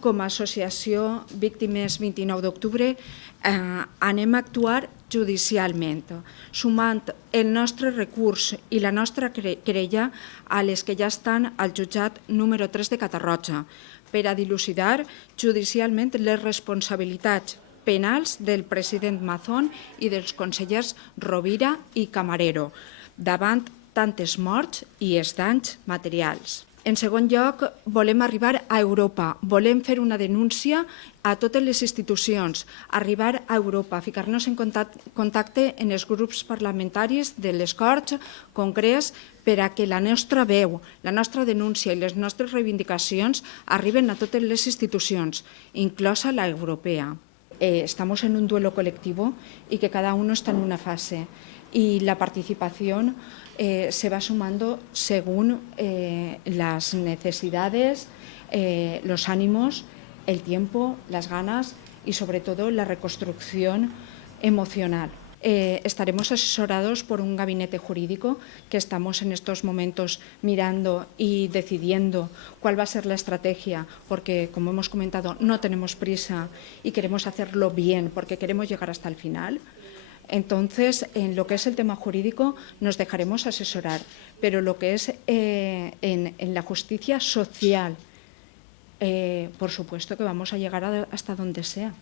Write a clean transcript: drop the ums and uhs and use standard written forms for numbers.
Com a associació Víctimes 29 d'octubre anem a actuar judicialment, sumant el nostre recurs i la nostra querella a les que ja estan al jutjat número 3 de Catarroja per a dilucidar judicialment les responsabilitats penals del president Mazón i dels consellers Rovira i Camarero davant tantes morts i els danys materials. En segon lloc, volem arribar a Europa, volem fer una denúncia a totes les institucions, arribar a Europa, ficar-nos en contacte en els grups parlamentaris de les Corts, Congrés, per a que la nostra veu, la nostra denúncia i les nostres reivindicacions arriben a totes les institucions, inclosa la europea. Estamos en un duelo colectivo y que cada uno está en una fase y la participación se va sumando según las necesidades, los ánimos, el tiempo, las ganas y sobre todo la reconstrucción emocional. Estaremos asesorados por un gabinete jurídico que estamos en estos momentos mirando y decidiendo cuál va a ser la estrategia, porque, como hemos comentado, no tenemos prisa y queremos hacerlo bien porque queremos llegar hasta el final. Entonces, en lo que es el tema jurídico nos dejaremos asesorar, pero lo que es en la justicia social, por supuesto que vamos a llegar hasta donde sea.